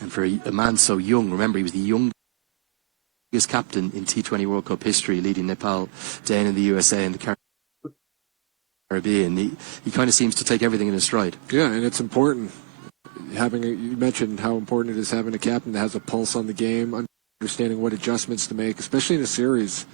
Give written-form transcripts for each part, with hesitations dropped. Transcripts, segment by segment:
And for a man so young, remember he was the youngest captain in T20 World Cup history, leading Nepal down in the USA and the Caribbean. He kind of seems to take everything in his stride. Yeah, and it's important. You mentioned how important it is having a captain that has a pulse on the game, understanding what adjustments to make, especially in a series.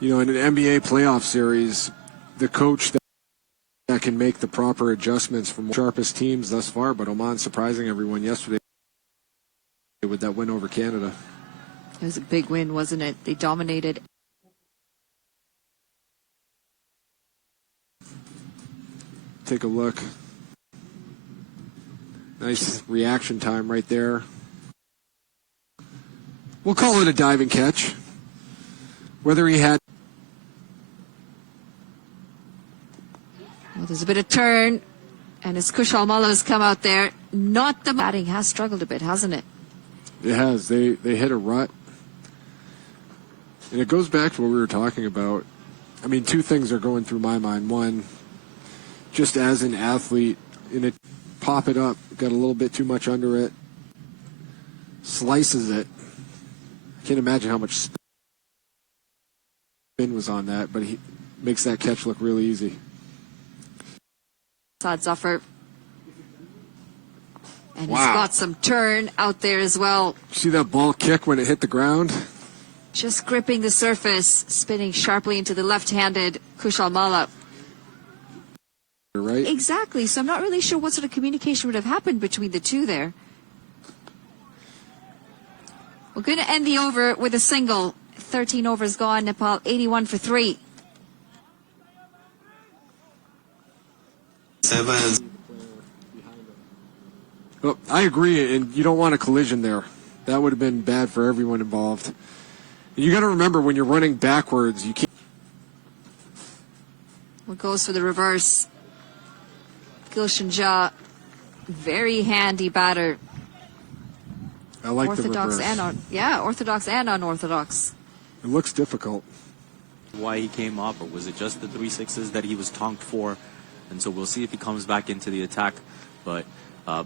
You know, in an NBA playoff series, the coach that can make the proper adjustments from the sharpest teams thus far, but Oman surprising everyone yesterday with that win over Canada. It was a big win, wasn't it? They dominated. Take a look. Nice reaction time right there. We'll call it a diving catch. Whether he had... Well, there's a bit of turn, and as Kushal Mallah's come out there, not the batting has struggled a bit, hasn't it? It has. They hit a rut. And it goes back to what we were talking about. I mean, two things are going through my mind. One, just as an athlete, and it pop it up, got a little bit too much under it, slices it. I can't imagine how much spin was on that, but he makes that catch look really easy. Saad Zafar. And wow. He's got some turn out there as well. See that ball kick when it hit the ground? Just gripping the surface, spinning sharply into the left-handed Kushal Mallah. Right? Exactly. So I'm not really sure what sort of communication would have happened between the two there. We're going to end the over with a single. 13 overs gone. Nepal 81 for 3. Well, I agree, and you don't want a collision there. That would have been bad for everyone involved. And you got to remember, when you're running backwards, you can't. What goes for the reverse? Gulshan Jha, very handy batter. I like orthodox the reverse. And orthodox and unorthodox. It looks difficult. Why he came up, or was it just the 3 sixes that he was tonked for? And so we'll see if he comes back into the attack. But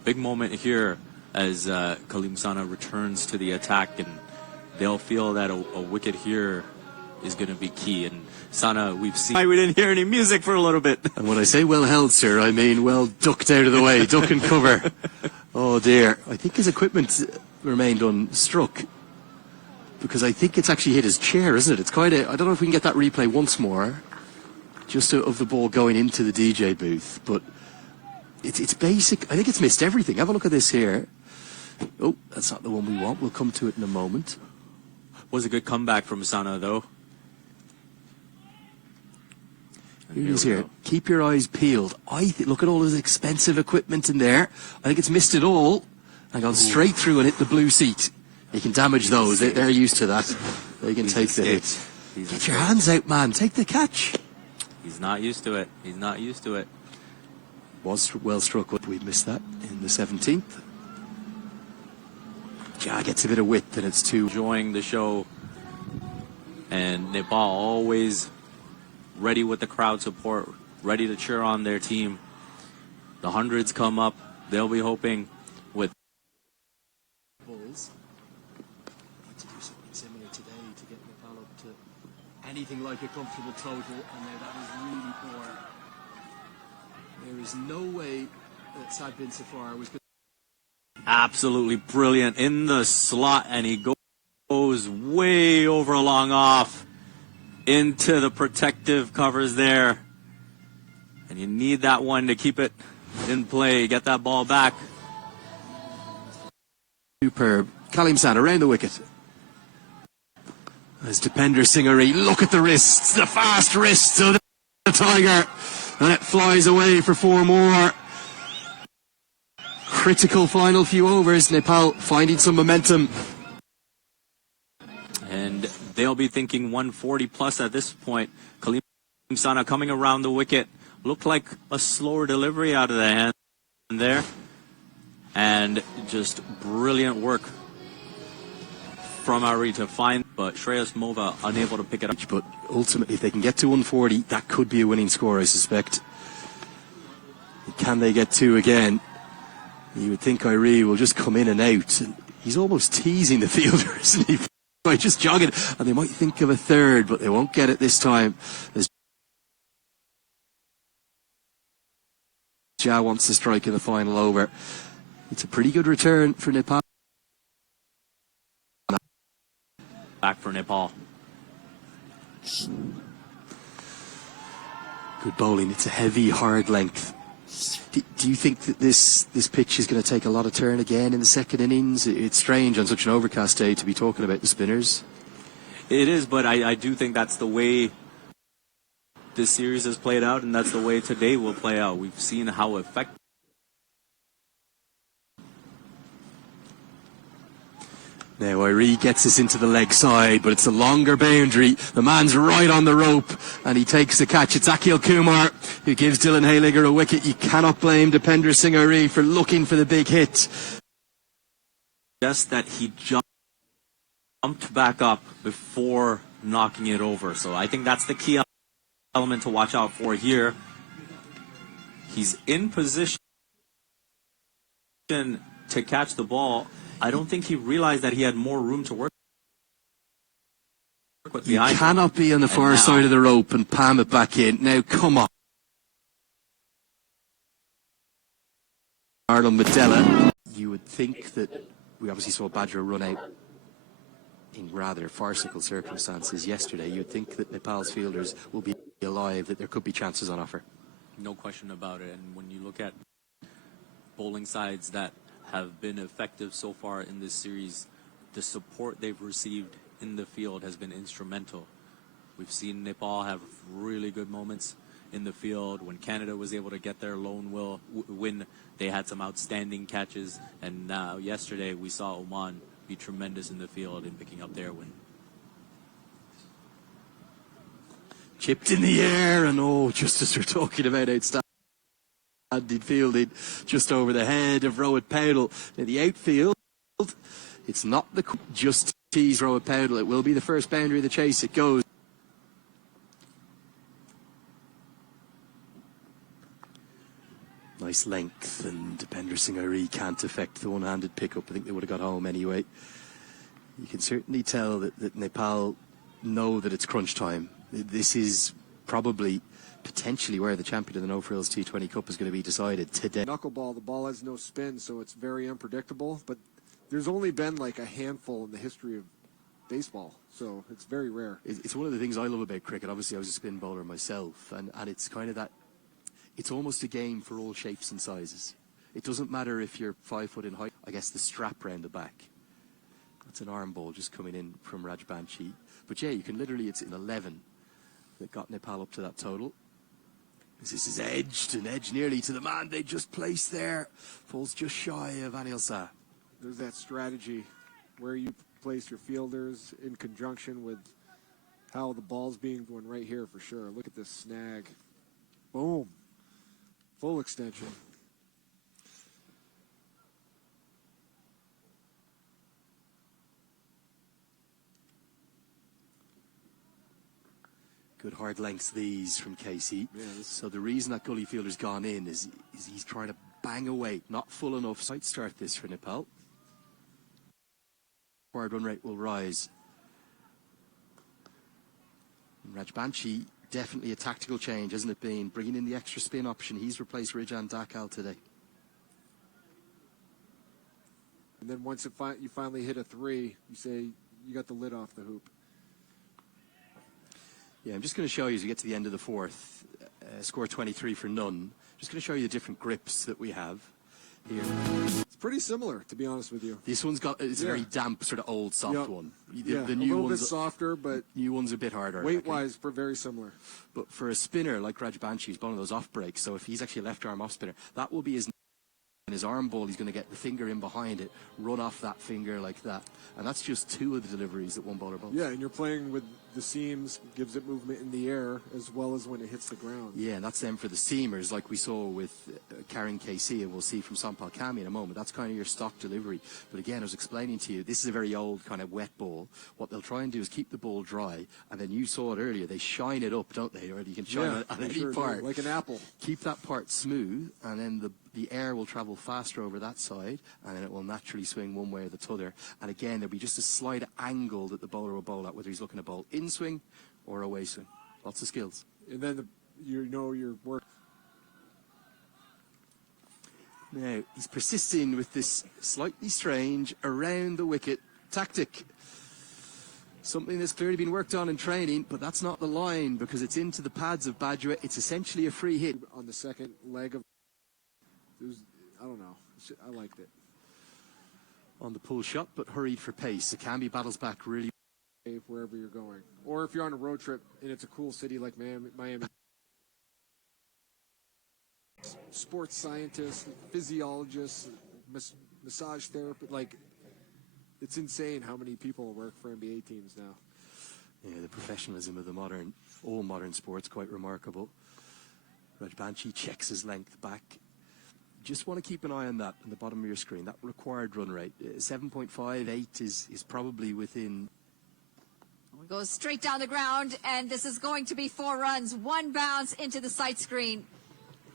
big moment here as Khalim Sana returns to the attack, and they'll feel that a wicket here is going to be key. And Sana, we've seen... We didn't hear any music for a little bit. And when I say well held, sir, I mean well ducked out of the way, duck and cover. Oh dear. I think his equipment remained unstruck, because I think it's actually hit his chair, isn't it? It's kind of... I don't know if we can get that replay once more, just of the ball going into the DJ booth, but it's basic. I think it's missed everything. Have a look at this here. Oh, that's not the one we want. We'll come to it in a moment. Was a good comeback from Sana, though. Here it is here. Keep your eyes peeled. Look at all his expensive equipment in there. I think it's missed it all and gone straight through and hit the blue seat. You can damage those. They're used to that. They can take the hit. Get your hands out, man. Take the catch. He's not used to it. He's not used to it. Was well struck. We missed that in the 17th. Jha gets a bit of width, and it's too... Enjoying the show. And Nepal always ready with the crowd support, ready to cheer on their team. The hundreds come up. They'll be hoping with... Balls. To do something similar today to get Nepal up to anything like a comfortable total, and now that is really poor. There is no way that Saad bin Safar was... Absolutely brilliant in the slot, and he goes way over long off into the protective covers there. And you need that one to keep it in play, get that ball back. Superb. Khalim Sana around the wicket. As Dipender Singh, look at the wrists, the fast wrists of the Tiger. And it flies away for 4 more. Critical final few overs. Nepal finding some momentum. And they'll be thinking 140 plus at this point. Khalim Sana coming around the wicket. Looked like a slower delivery out of the hand there. And just brilliant work from Ari to find, but Shreyas Mova unable to pick it up. But ultimately, if they can get to 140, that could be a winning score, I suspect. Can they get 2 again? You would think Irie will just come in and out. And he's almost teasing the fielder, isn't he? By just jogging. And they might think of a third, but they won't get it this time. As Jha wants to strike in the final over. It's a pretty good return for Nepal. Back for Nepal. Good bowling. It's a heavy, hard length. Do you think that this pitch is going to take a lot of turn again in the second innings? It's strange on such an overcast day to be talking about the spinners. It is, but I do think that's the way this series has played out, and that's the way today will play out. We've seen how effective. Now Irie gets us into the leg side, but it's a longer boundary. The man's right on the rope, and he takes the catch. It's Akil Kumar who gives Dylan Hayliger a wicket. You cannot blame Dipender Singh Irie for looking for the big hit. Just that he jumped back up before knocking it over. So I think that's the key element to watch out for here. He's in position to catch the ball. I don't think he realized that he had more room to work with You behind him. cannot be on the far now- side of the rope and palm it back in. Now, come on. Arnold Medella. You would think that we obviously saw Badger run out in rather farcical circumstances yesterday. You'd think that Nepal's fielders will be alive, that there could be chances on offer. No question about it. And when you look at bowling sides that have been effective so far in this series, the support they've received in the field has been instrumental. We've seen Nepal have really good moments in the field. When Canada was able to get their lone win, they had some outstanding catches. And now yesterday we saw Oman be tremendous in the field in picking up their win. Chipped in the air, and just as we're talking about outstanding fielding, just over the head of Rohit Paudel. Now the outfield, it's not just tease Rohit Paudel. It will be the first boundary of the chase. It goes. Nice length, and Dipender Singh Irie can't affect the one-handed pickup. I think they would have got home anyway. You can certainly tell that Nepal know that it's crunch time. This is probably potentially where the champion of the No Frills T20 Cup is going to be decided today. Knuckleball, the ball has no spin, so it's very unpredictable. But there's only been like a handful in the history of baseball, so it's very rare. It's one of the things I love about cricket. Obviously, I was a spin bowler myself, and it's kind of that. It's almost a game for all shapes and sizes. It doesn't matter if you're 5 foot in height. I guess the strap round the back. That's an arm ball just coming in from Raj Banshi. But yeah, you can literally, it's an 11 that got Nepal up to that total. This is edged and edged nearly to the man they just placed there. Falls just shy of Anil Shah. There's that strategy where you place your fielders in conjunction with how the ball's being going right here for sure. Look at this snag. Boom. Full extension. Good hard lengths these from Casey. Yeah, so the reason that gully fielder's gone in is he's trying to bang away, not full enough. Might start this for Nepal. Forward run rate will rise. And Rajbanshi, definitely a tactical change, hasn't it been? Bringing in the extra spin option. He's replaced Rijan Dakal today. And then once you finally hit a 3, you say you got the lid off the hoop. Yeah, I'm just going to show you as we get to the end of the fourth. Score 23 for none. Just going to show you the different grips that we have here. It's pretty similar, to be honest with you. This one's got, it's a very damp, sort of old, soft one. The new a little bit softer, but new one's a bit harder. Weight-wise, very similar. But for a spinner like Rajbanshi, he's one of those off breaks. So if he's actually a left arm off spinner, that will be his arm ball. He's going to get the finger in behind it, run off that finger like that. And that's just 2 of the deliveries that one bowler bowls. Yeah, and you're playing with the seams, gives it movement in the air as well as when it hits the ground. Yeah, and that's them for the seamers, like we saw with Karen KC, and we'll see from Sampal Kami in a moment. That's kind of your stock delivery. But again, I was explaining to you, this is a very old kind of wet ball. What they'll try and do is keep the ball dry, and then you saw it earlier, they shine it up, don't they? Or you can shine it on any part. Like an apple. Keep that part smooth, and then the air will travel faster over that side, and then it will naturally swing one way or the other. And again, there'll be just a slight angle that the bowler will bowl at, whether he's looking to bowl in swing or away swing. Lots of skills. And then your work. Now, he's persisting with this slightly strange around the wicket tactic. Something that's clearly been worked on in training, but that's not the line because it's into the pads of Bajwa. It's essentially a free hit. On the second leg of... I don't know. I liked it. On the pull shot, but hurried for pace. Akambi battles back really... Wherever you're going. Or if you're on a road trip and it's a cool city like Miami. Sports scientists, physiologists, massage therapists, like, it's insane how many people work for NBA teams now. Yeah, the professionalism of all modern sports, quite remarkable. Rajbanshi checks his length back. Just want to keep an eye on that on the bottom of your screen. That required run rate, 7.58 is probably within. It goes straight down the ground, and this is going to be 4 runs. 1 bounce into the sight screen.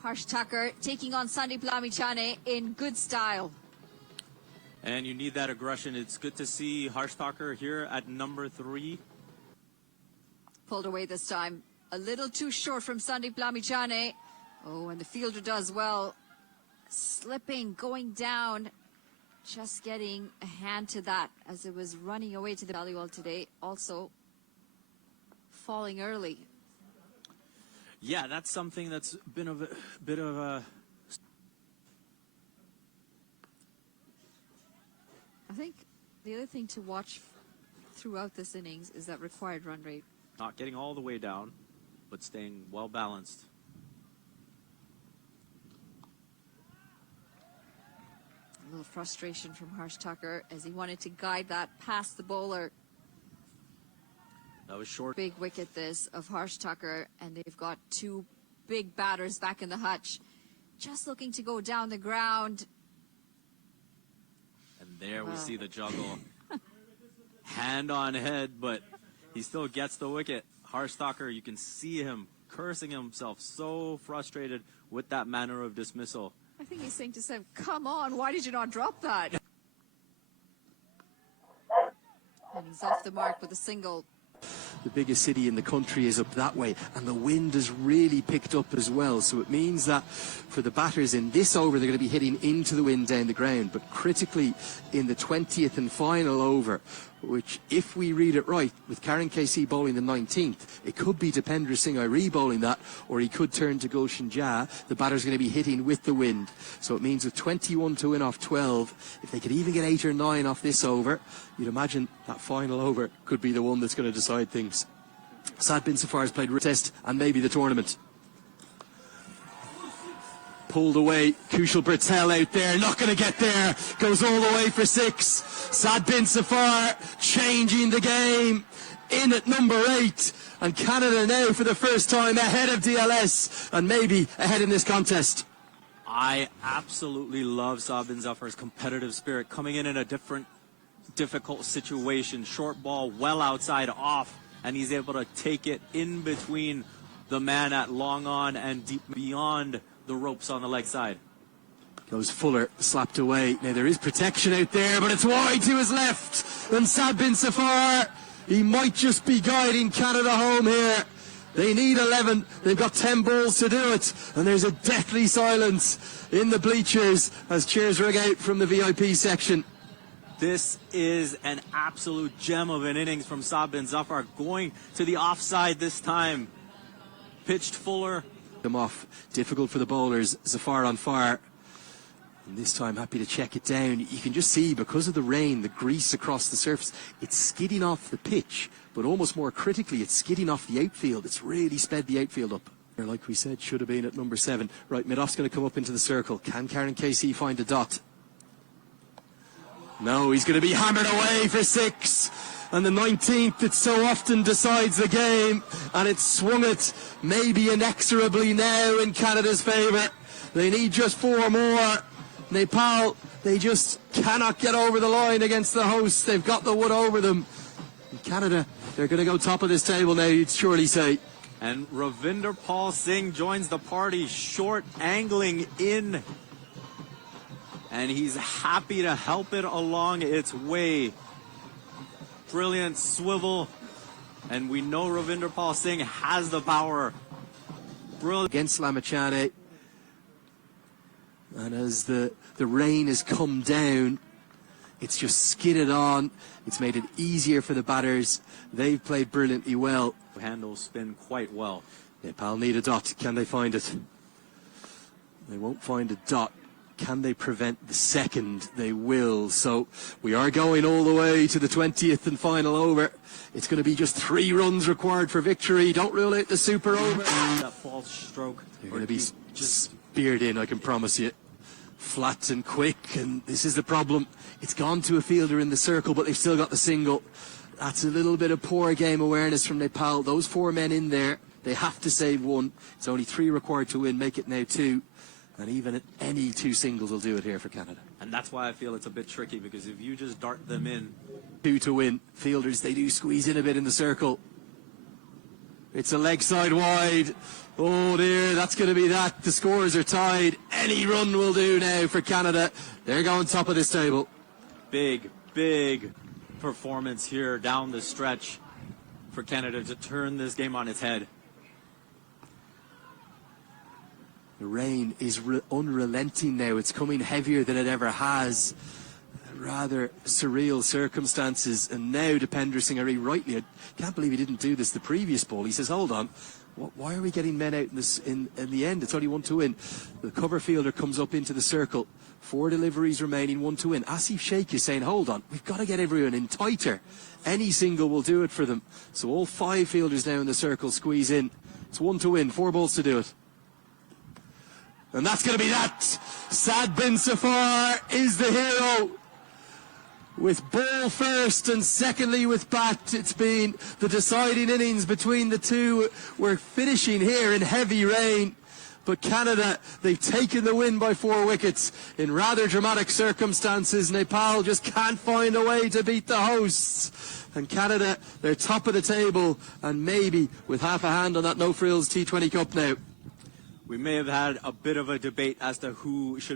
Harsh Tucker taking on Sandeep Lamichhane in good style. And you need that aggression. It's good to see Harsh Thakur here at number 3. Pulled away this time. A little too short from Sandeep Lamichhane. Oh, and the fielder does well. Slipping, going down. Just getting a hand to that as it was running away to the valley wall today. Also falling early. Yeah, that's something that's been a bit of a... I think the other thing to watch throughout this innings is that required run rate. Not getting all the way down, but staying well balanced. A little frustration from Harsh Tucker as he wanted to guide that past the bowler. That was short. Big wicket this of Harsh Tucker, and they've got 2 big batters back in the hutch. Just looking to go down the ground. And there we see the juggle. Hand on head, but he still gets the wicket. Harsh Thakur, you can see him cursing himself, so frustrated with that manner of dismissal. I think he's saying to Sam, come on, why did you not drop that? And he's off the mark with a single. The biggest city in the country is up that way, and the wind has really picked up as well, so it means that for the batters in this over they're going to be hitting into the wind down the ground, but critically in the 20th and final over, which if we read it right, with Karen KC bowling the 19th, it could be Dipendra Singh Airi bowling that, or he could turn to Gulshan Jah. The batter's going to be hitting with the wind, so it means with 21 to win off 12, if they could even get 8 or 9 off this over, you'd imagine that final over could be the one that's going to decide things. Saad bin Safar has played test and maybe the tournament. Pulled away, Kushal Bertel out there, not going to get there, goes all the way for 6. Saad bin Safar changing the game in at number 8, and Canada now for the first time ahead of DLS and maybe ahead in this contest. I absolutely love Saad bin Zafar's competitive spirit, coming in a difficult situation, short ball well outside off, and he's able to take it in between the man at long on and deep beyond the ropes on the leg side. Goes Fuller, slapped away. Now there is protection out there, but it's wide to his left. And Saad bin Safar, he might just be guiding Canada home here. They need 11. They've got 10 balls to do it. And there's a deathly silence in the bleachers as cheers ring out from the VIP section. This is an absolute gem of an innings from Saad bin Zafar, going to the offside this time. Pitched Fuller. Them off. Difficult for the bowlers. Zafar on fire. And this time happy to check it down. You can just see, because of the rain, the grease across the surface, it's skidding off the pitch, but almost more critically, it's skidding off the outfield. It's really sped the outfield up. Like we said, should have been at number 7. Right, Midoff's going to come up into the circle. Can Karen KC find a dot? No, he's going to be hammered away for 6. And the 19th, it so often decides the game, and it's swung it maybe inexorably now in Canada's favour. They need just 4 more. Nepal, they just cannot get over the line against the hosts. They've got the wood over them. And Canada, they're going to go top of this table now, you'd surely say. And Ravinder Pal Singh joins the party, short angling in. And he's happy to help it along its way. Brilliant swivel. And we know Ravinder Pal Singh has the power. Brilliant. Against Lamachane. And as the rain has come down, it's just skidded on. It's made it easier for the batters. They've played brilliantly well. Handles spin quite well. Nepal need a dot. Can they find it? They won't find a dot. Can they prevent the second? They will. So we are going all the way to the 20th and final over. It's going to be just 3 runs required for victory. Don't rule out the super over. That false stroke. They're going to be just speared in, I can promise you. Flat and quick, and this is the problem. It's gone to a fielder in the circle, but they've still got the single. That's a little bit of poor game awareness from Nepal. Those 4 men in there, they have to save 1. It's only 3 required to win, make it now 2. And even any 2 singles will do it here for Canada. And that's why I feel it's a bit tricky, because if you just dart them in. 2 to win. Fielders, they do squeeze in a bit in the circle. It's a leg side wide. Oh dear, that's going to be that. The scores are tied. Any run will do now for Canada. They're going top of this table. Big, big performance here down the stretch for Canada to turn this game on its head. The rain is unrelenting now. It's coming heavier than it ever has. Rather surreal circumstances. And now Dipender Singh rightly, I can't believe he didn't do this the previous ball. He says, hold on, why are we getting men out in the end? It's only 1 to win. The cover fielder comes up into the circle. 4 deliveries remaining, 1 to win. Asif Sheikh is saying, hold on, we've got to get everyone in tighter. Any single will do it for them. So all 5 fielders now in the circle squeeze in. It's 1 to win, 4 balls to do it. And that's going to be that. Saad bin Safar is the hero. With ball first and secondly with bat, it's been the deciding innings between the two. We're finishing here in heavy rain. But Canada, they've taken the win by 4 wickets in rather dramatic circumstances. Nepal just can't find a way to beat the hosts. And Canada, they're top of the table and maybe with half a hand on that no-frills T20 Cup now. We may have had a bit of a debate as to who should have